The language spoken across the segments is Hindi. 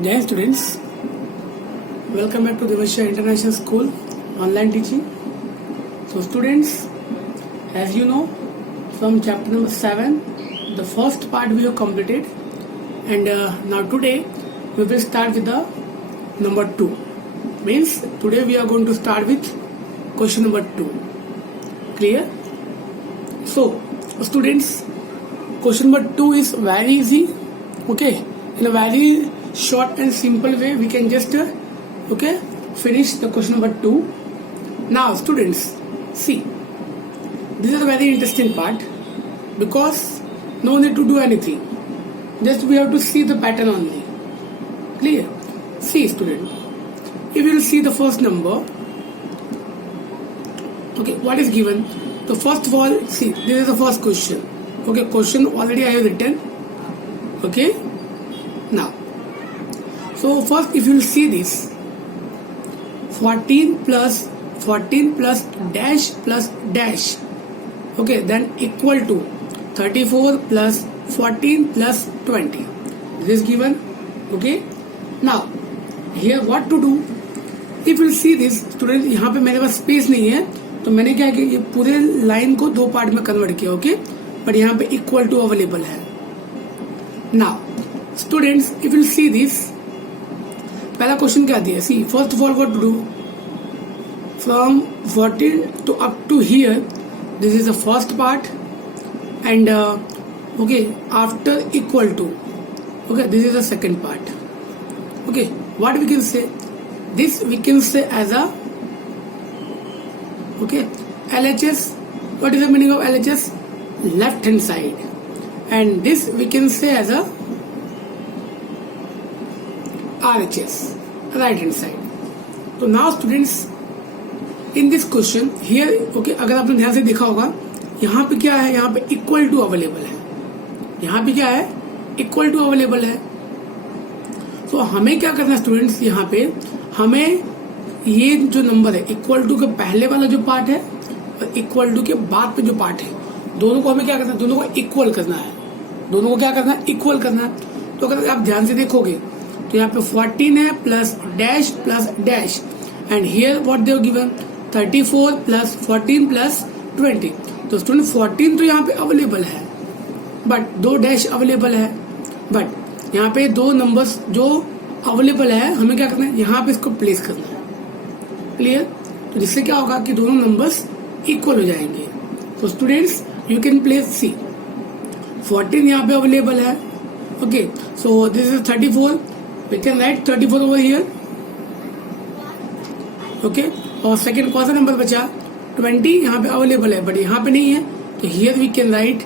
Dear students, welcome back to Devasya International School online teaching. So students, as you know, from chapter number 7, the first part we have completed, and now today we will start with the number 2. Means today we are going to start with question number 2. Clear? So students, question number 2 is very easy. Okay, in a very short and simple way we can just finish the question number 2. Now students, see, this is a very interesting part because no need to do anything, just we have to see the pattern only. Clear? See student, if you will see the first number, okay, what is given? So first of all, see, this is the first question. Okay, question already I have written. Okay, now, so first if you will see this 14 plus dash, okay, then equal to 34 plus 14 plus 20. This is given. Okay, now here what to do? If you will see this student, यहाँ पे मेरे पास स्पेस नहीं है तो मैंने क्या किया, ये पूरे लाइन को दो पार्ट में कन्वर्ट किया. ओके, बट यहाँ पे इक्वल टू अवेलेबल है. Now students, if you see this, पहला क्वेश्चन क्या दिया? See, first of all what to do, from 14 to up to here, this is the first part, and okay, after equal to, okay, this is the second part. Okay, what we can say, this we can say as a, okay, LHS. What is the meaning of LHS? Left hand side. And this we can say as a RHS, right hand side. So now students, in this question here, okay, अगर आपने ध्यान से देखा होगा, यहाँ पे क्या है, यहाँ पे इक्वल टू अवेलेबल है, यहाँ पे क्या है, इक्वल टू अवेलेबल है. तो हमें क्या करना है स्टूडेंट्स, यहाँ पे हमें ये जो नंबर है इक्वल टू के पहले वाला जो पार्ट है और इक्वल टू के बाद पे जो पार्ट है, दोनों को हमें क्या करना है, दोनों को इक्वल करना है. दोनों को क्या करना है, इक्वल करना है. तो अगर आप ध्यान से देखोगे तो यहाँ पे 14 है plus dash, and here what they have given 34 plus 14 plus 20. तो स्टूडेंट 14 तो यहाँ पे अवेलेबल है, बट दो डैश अवेलेबल है, बट यहाँ पे दो नंबर्स जो अवेलेबल है, हमें क्या करना है, यहाँ पे इसको प्लेस करना है. क्लियर? तो जिससे क्या होगा कि दोनों नंबर्स इक्वल हो जाएंगे. तो students, you can place, see 14 यहाँ पे अवेलेबल है. Okay, so this is 34, we can write 34 over here. Okay, और सेकंड कौन सा नंबर बचा, 20 यहाँ पे अवेलेबल है, बट यहाँ पे नहीं है, तो here we can write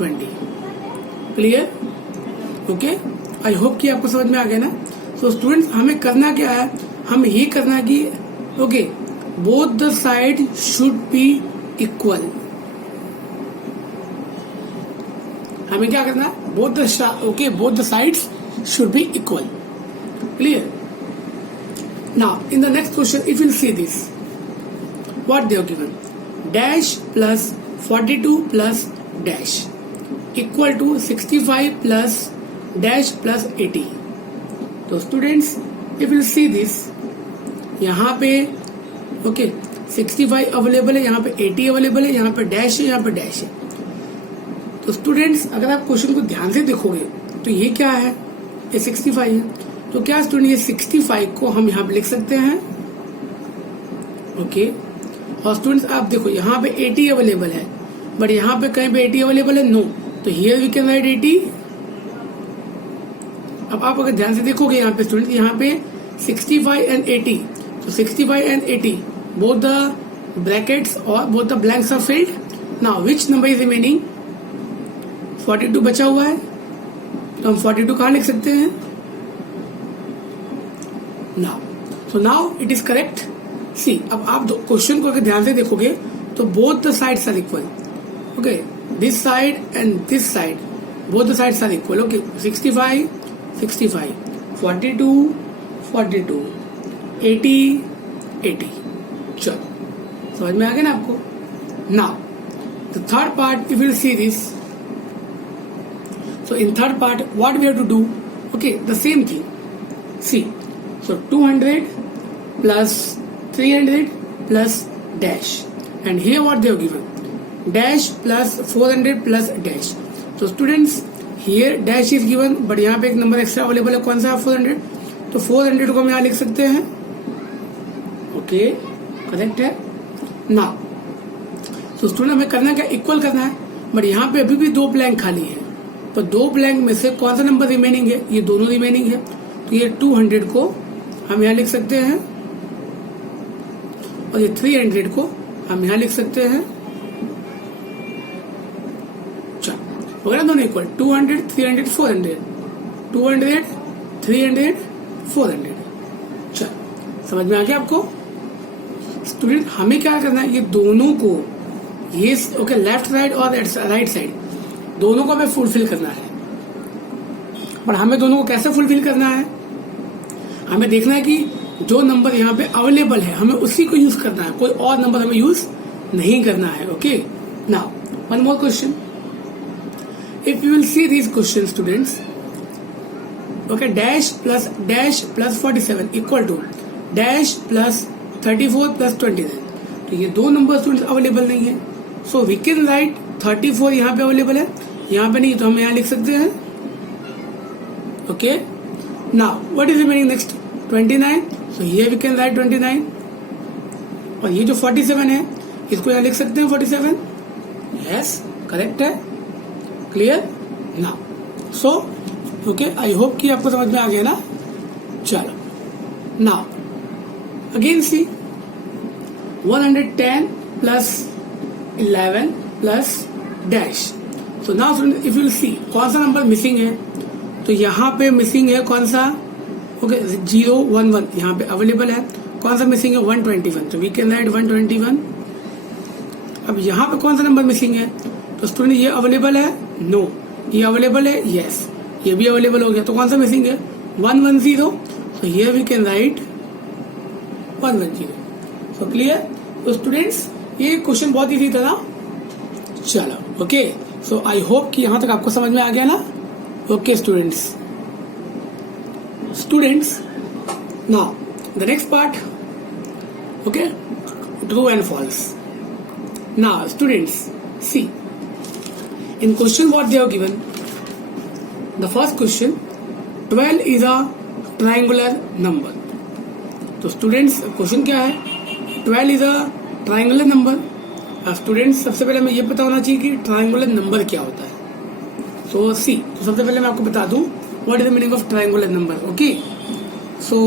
20. Clear? Okay, I hope कि आपको समझ में आ गया ना. सो स्टूडेंट्स, हमें करना क्या है, हमें ये करना कि okay, both the side should be equal. हमें क्या करना है, both the sides should be equal. Clear? Now in the next question, if you see this, what they have given, dash plus 42 plus dash equal to 65 plus dash plus 80. तो students, if you see this, यहाँ पे ओके 65 अवेलेबल है, यहाँ पे 80 अवेलेबल है, यहाँ पे डैश है, यहाँ पे डैश है. तो स्टूडेंट्स, अगर आप क्वेश्चन को ध्यान से देखोगे तो ये क्या है, ये 65 है. तो क्या स्टूडेंट, ये 65 को हम यहाँ पे लिख सकते हैं. ओके, और स्टूडेंट्स आप देखो यहाँ पे 80 अवेलेबल है, बट यहाँ पे कहीं पे 80 अवेलेबल है, नो. तो हियर वी कैन राइट 80. अब आप अगर ध्यान से देखोगे यहाँ पे स्टूडेंट, यहाँ पे 65 एंड 80, तो 65 एंड 80 बोथ द ब्रैकेट्स और both the blanks are filled. Now which number is remaining, 42 बचा हुआ है, तो हम 42 कहाँ लिख सकते हैं, now. So now it is correct. See, अब आप क्वेश्चन को अगर ध्यान से देखोगे तो both the sides are equal. Okay, this side and this side, both the sides are equal. Okay, 65 42 80. चलो, समझ में आ गया ना आपको. Now the third part, if you see this, So in third part, what we have to do? Okay, the same thing. See so 200 plus 300 plus dash and here what they have given dash plus 400 plus dash. तो students here dash is given but यहाँ पे एक नंबर एक्स्ट्रा अवेलेबल है. कौन सा है? 400. तो 400 को हम यहाँ लिख सकते हैं. ओके करेक्ट है ना. तो स्टूडेंट हमें करना क्या? इक्वल करना है. बट यहाँ पे अभी भी 2 ब्लैंक खाली है. तो 2 ब्लैंक में से कौन सा नंबर रिमेनिंग है? ये दोनों रिमेनिंग है. तो ये 200 को हम यहाँ लिख सकते हैं और ये 300 को हम यहाँ लिख सकते हैं. चलो हो गया दोनों इक्वल. 200 300 400 200 300 400. चलो समझ में आ गया आपको? स्टूडेंट हमें क्या करना है? ये दोनों को ये ओके लेफ्ट साइड और राइट साइड दोनों को हमें फुलफिल करना है. पर हमें दोनों को कैसे फुलफिल करना है? हमें देखना है कि जो नंबर यहाँ पे अवेलेबल है हमें उसी को यूज करना है. कोई और नंबर हमें यूज नहीं करना है. Okay now one more question. If you will see this question students, okay dash plus 47 equal to dash plus 34 plus 29. तो ये दो नंबर स्टूडेंट्स अवेलेबल नहीं है. सो वी कैन राइट 34 यहाँ पे अवेलेबल है, यहाँ पे नहीं, तो हम यहाँ लिख सकते हैं. Okay now what is remaining next? 29. So here we can write 29. और ये जो 47 है इसको यहाँ लिख सकते हैं 47. यस करेक्ट है. Clear now. So okay I hope कि आपको समझ में आ गया ना. चलो now again see 110 plus 11 plus dash. So now student if you see कौन सा नंबर मिसिंग है? तो यहाँ पे मिसिंग है कौन सा? ओके 011 यहाँ पे अवेलेबल है. कौन सा मिसिंग है? 121. तो वी कैन राइट 121. अब यहाँ पे कौन सा नंबर मिसिंग है? तो स्टूडेंट ये अवेलेबल है? नो. ये अवेलेबल है? यस. ये भी अवेलेबल हो गया. तो कौन सा मिसिंग है? 110. तो here we can write 110. So clear. तो स्टूडेंट्स ये क्वेश्चन बहुत इजी था ना. चलो ओके. सो आई होप कि यहां तक आपको समझ में आ गया ना. Okay students now the next part. Okay true and false. Now students see in question what they have given. The first question 12 is a triangular number. तो स्टूडेंट्स क्वेश्चन क्या है? 12 is a triangular number. Students सबसे पहले हमें ये पता होना चाहिए कि ट्राइंगुलर नंबर क्या होता है. सो सी तो सबसे पहले मैं आपको बता दूं what is the meaning of triangular number. Okay so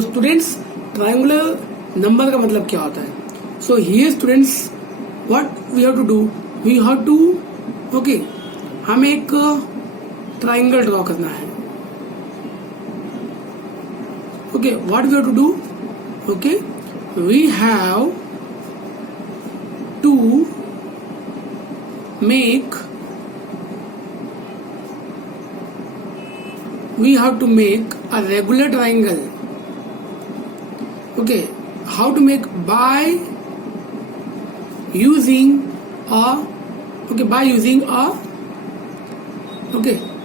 students triangular number का मतलब क्या होता है? So here students what we have to do, we have to okay हमें एक ट्राइंगल ड्रॉ करना है. Okay what we have to do? Okay we have to make a regular triangle. Okay, how to make? By using a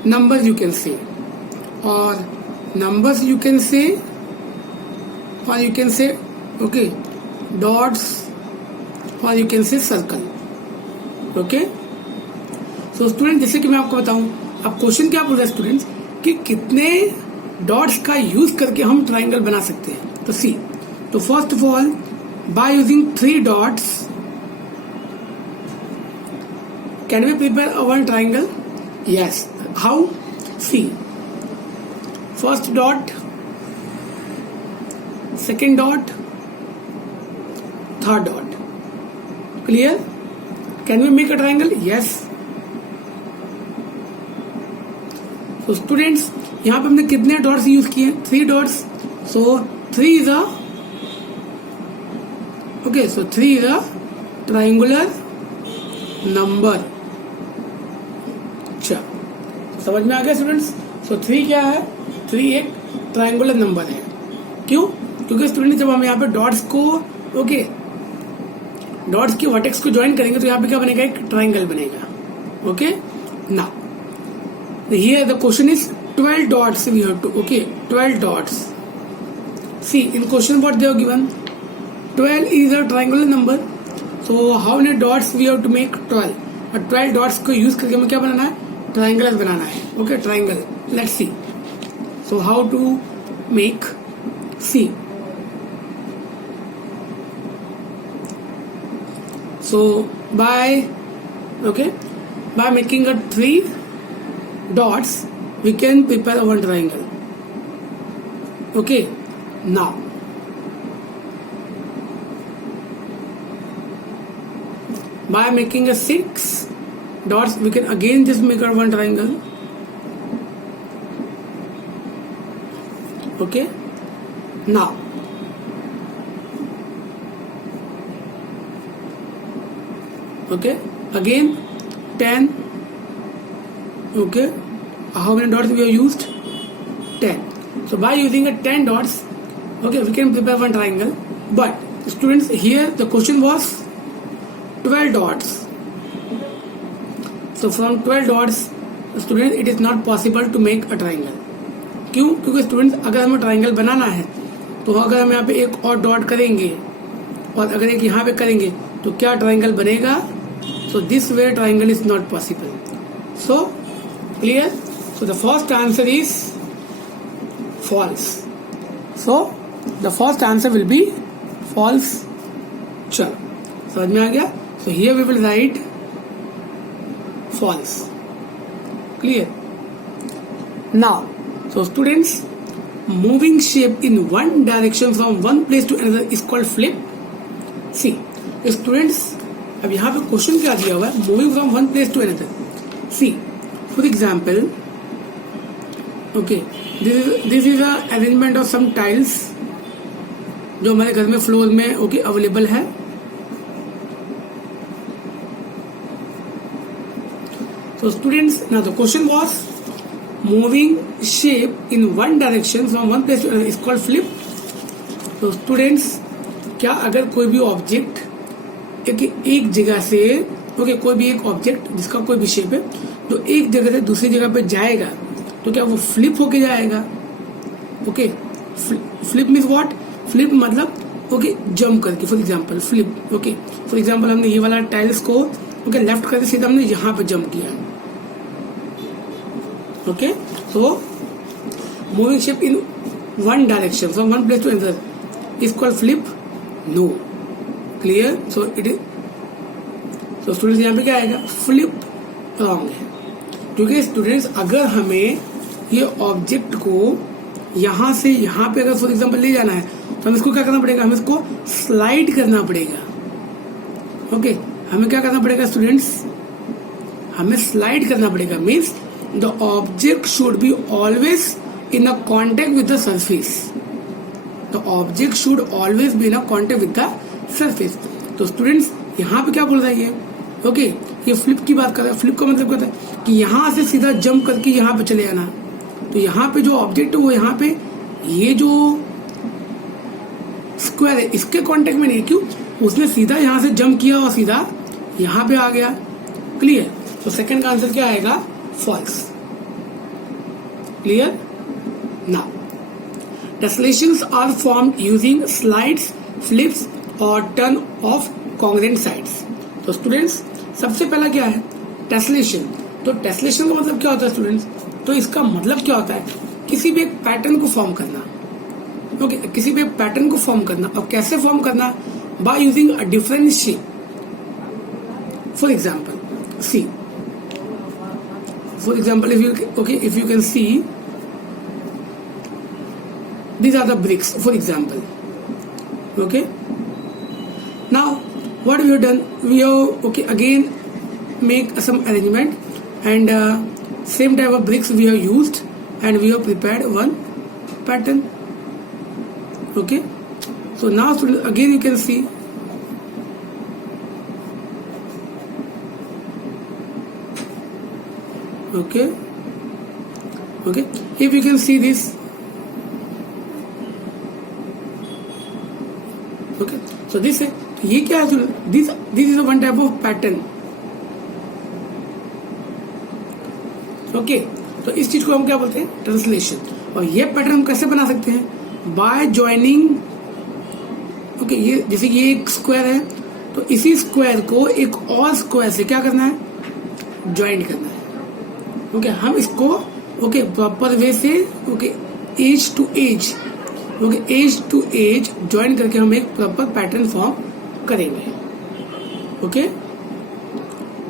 numbers you can say, or numbers you can say, or you can say okay dots, or you can say circle. Okay, so student जैसे कि मैं आपको बताऊं, अब क्वेश्चन क्या पूछ रहा है स्टूडेंट्स कि कितने डॉट्स का यूज करके हम ट्राइंगल बना सकते हैं. तो सी तो first of all by using 3 dots can we prepare a one triangle? Yes. How? See first dot, second dot, third dot. Clear? Can we make a triangle? Yes. तो स्टूडेंट्स यहाँ पे हमने कितने डॉट्स यूज किए? 3 dots. So 3 is a okay so 3 is a triangular number. अच्छा समझ में आ गया स्टूडेंट्स. सो 3 क्या है? 3 एक ट्राइंगुलर नंबर है. क्यों? क्योंकि स्टूडेंट जब हम यहाँ पे डॉट्स को ओके डॉट्स के वर्टेक्स को ज्वाइन करेंगे तो यहाँ पे क्या बनेगा, एक ट्राइंगल बनेगा. Okay now here the question is 12 dots we have to, okay, 12 dots. See in question what they have given, 12 is a triangular number, so how many dots we have to make, 12. और 12 dots को यूज करके हमें क्या बनाना है, ट्राइंगल बनाना है. Okay triangle, let's see. So how to make, see. So by making a 3 dots we can prepare one triangle. Okay now by making a 6 dots we can again just make a one triangle. Okay now okay again 10. Okay how many dots we have used, 10. So by using a 10 dots, okay, we can prepare one triangle. But students, here the question was 12 dots. So from 12 dots students it is not possible to make a triangle. क्यों? क्योंकि स्टूडेंट्स अगर हमें ट्राइंगल बनाना है तो अगर हम यहाँ पे एक और डॉट करेंगे और अगर एक यहाँ पे करेंगे तो क्या ट्राइंगल बनेगा? So this way triangle is not possible. So clear? So the first answer is false. So the first answer will be false. चलो समझ में आ गया? So here we will write false. Clear? Now, so students, moving shape in one direction from one place to another is called flip. See, students, अब यहाँ पे क्वेश्चन क्या दिया हुआ है, moving from one place to another. See for example, okay this is arrangement of some tiles जो हमारे घर में फ्लोर में ओके अवेलेबल है. So students, now the question was moving shape in one direction from one place to another is called flip. So students, क्या अगर कोई भी ऑब्जेक्ट एक जगह से ओके कोई भी एक ऑब्जेक्ट जिसका कोई भी शेप है तो एक जगह से दूसरी जगह पे जाएगा तो क्या वो फ्लिप होके जाएगा? Okay flip means what? Flip मतलब ओके जंप करके. For example flip, okay for example हमने ये वाला टाइल्स को ओके लेफ्ट करके सीधा हमने यहाँ पे जंप किया. Okay, so moving shape in one direction from one place to another is called flip. No, clear? So it is. So students यहाँ पे क्या आएगा? Flip wrong है. क्योंकि students अगर हमें ये ऑब्जेक्ट को यहाँ से यहाँ पे अगर फॉर एग्जाम्पल ले जाना है तो हमें इसको क्या करना पड़ेगा? हमें इसको स्लाइड करना पड़ेगा. ओके हमें क्या करना पड़ेगा स्टूडेंट्स? हमें स्लाइड करना पड़ेगा. Means the object should be always in a contact with the surface. The object should always be in a contact with the surface. तो स्टूडेंट्स यहाँ पे क्या बोल रहा है ये? ओके ये फ्लिप की बात कर रहा है. फ्लिप का मतलब क्या होता है कि यहाँ से सीधा जंप करके यहाँ पे चले जाना. तो यहाँ पे जो ऑब्जेक्ट है वो यहाँ पे ये जो स्क्वायर है इसके कांटेक्ट में नहीं. क्यों? उसने सीधा यहाँ से जंप किया और सीधा यहाँ पे आ गया. क्लियर? तो सेकंड का आंसर क्या आएगा? False. Clear? Now, tessellations are formed using slides, flips or turn of congruent sides. तो स्टूडेंट्स सबसे पहला क्या है? टेस्लेशन. तो टेस्लेशन का मतलब क्या होता है स्टूडेंट्स? तो इसका मतलब क्या होता है? किसी भी एक पैटर्न को फॉर्म करना. ओके किसी भी एक पैटर्न को फॉर्म करना. और कैसे फॉर्म करना? By using a different shape. For example see. For example, if you can see, these are the bricks. For example, okay. Now, what we have done? We have again make some arrangement, and same type of bricks we have used, and we have prepared one pattern. Okay. So now, again you can see. Okay if you can see this. Okay so this है, तो ये क्या है, this is one type of pattern. Okay, तो इस चीज को हम क्या बोलते हैं, ट्रांसलेशन. और ये पैटर्न हम कैसे बना सकते हैं, बाय ज्वाइनिंग. ओके, ये जैसे ये एक स्क्वायर है, तो इसी स्क्वायर को एक और स्क्वायर से क्या करना है, ज्वाइन करना है. ओके, हम इसको ओके प्रॉपर वे से okay edge to edge, okay edge to edge join करके हम एक प्रॉपर पैटर्न फॉर्म करेंगे. ओके,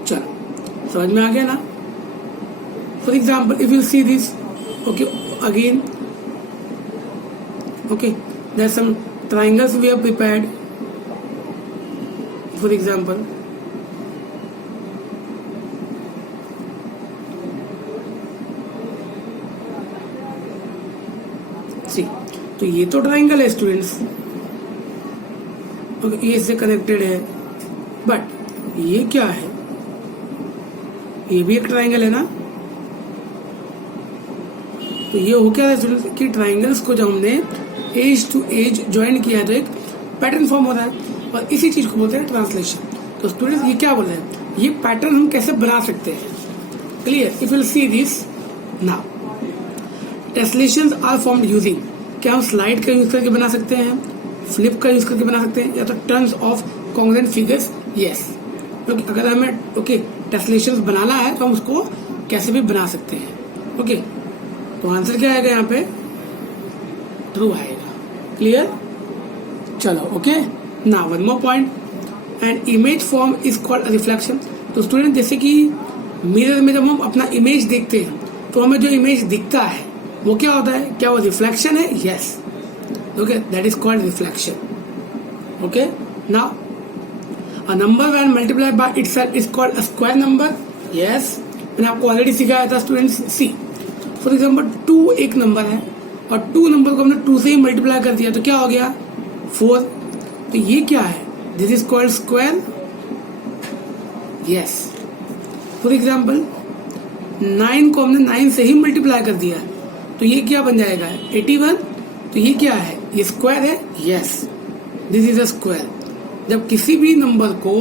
चलो समझ में आ गया ना. For example, if you see this, okay again, okay there are some triangles we have prepared. For example, see, तो ये तो ट्राइंगल है स्टूडेंट्स, ओके ये इससे कनेक्टेड है, बट ये क्या है, ये भी एक ट्राइंगल है ना. तो ये हो क्या है स्टूडेंट्स कि ट्राइंगल्स को जब हमने एज टू एज ज्वाइन किया है तो एक पैटर्न फॉर्म हो रहा है, और इसी चीज को बोलते हैं ट्रांसलेशन. तो स्टूडेंट्स ये क्या बोल रहे हैं, ये पैटर्न हम कैसे बना सकते हैं. Clear, if you see this now, translations are formed using, क्या हम स्लाइड का यूज करके बना सकते हैं, फ्लिप का यूज करके बना सकते हैं, या तो terms of congruent figures. Yes, क्योंकि अगर हमें ओके ट्रांसलेशंस बनाना है तो हम उसको कैसे भी बना सकते हैं. ओके, तो आंसर क्या आएगा यहाँ पे, ट्रू आएगा. क्लियर, चलो. Okay, now one more point, and image form is called reflection. तो स्टूडेंट जैसे कि मिरर में जब हम अपना इमेज देखते हैं तो हमें जो इमेज दिखता है वो क्या होता है, क्या वो रिफ्लेक्शन है. Yes, okay that is called reflection. Okay, now a number when multiplied by itself is called a square number. Yes, मैंने आपको ऑलरेडी सिखाया था स्टूडेंट्स. सी फॉर एग्जाम्पल 2 एक नंबर है और 2 नंबर को हमने 2 से ही मल्टीप्लाई कर दिया तो क्या हो गया, 4. तो ये क्या है, this is called square. Yes, for example 9 को हमने 9 से ही मल्टीप्लाई कर दिया तो ये क्या बन जाएगा, 81. तो ये क्या है, ये स्क्वायर है. Yes, this is a square. जब किसी भी नंबर को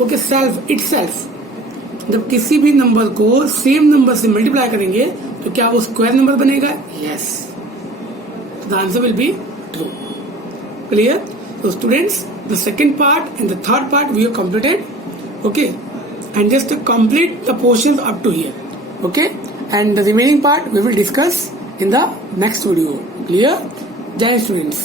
ओके सेल्फ इटसेल्फ, जब किसी भी नंबर को सेम नंबर से मल्टीप्लाई करेंगे तो क्या वो स्क्वायर नंबर बनेगा. Yes, the answer will be true. Clear. So students, the second part and the third part we have completed. Okay, and just to complete the portions up to here. Okay, and the remaining part we will discuss in the next video. Clear. Jai students.